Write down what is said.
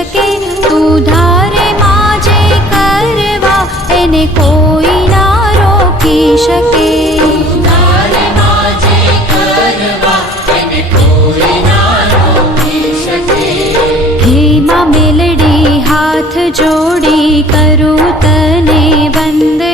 શકે. તું ધારે માં જે કરવા એને કોઈ ના રોકી શકે. હે માં મેલડી હાથ જોડી કરું તને વંદના.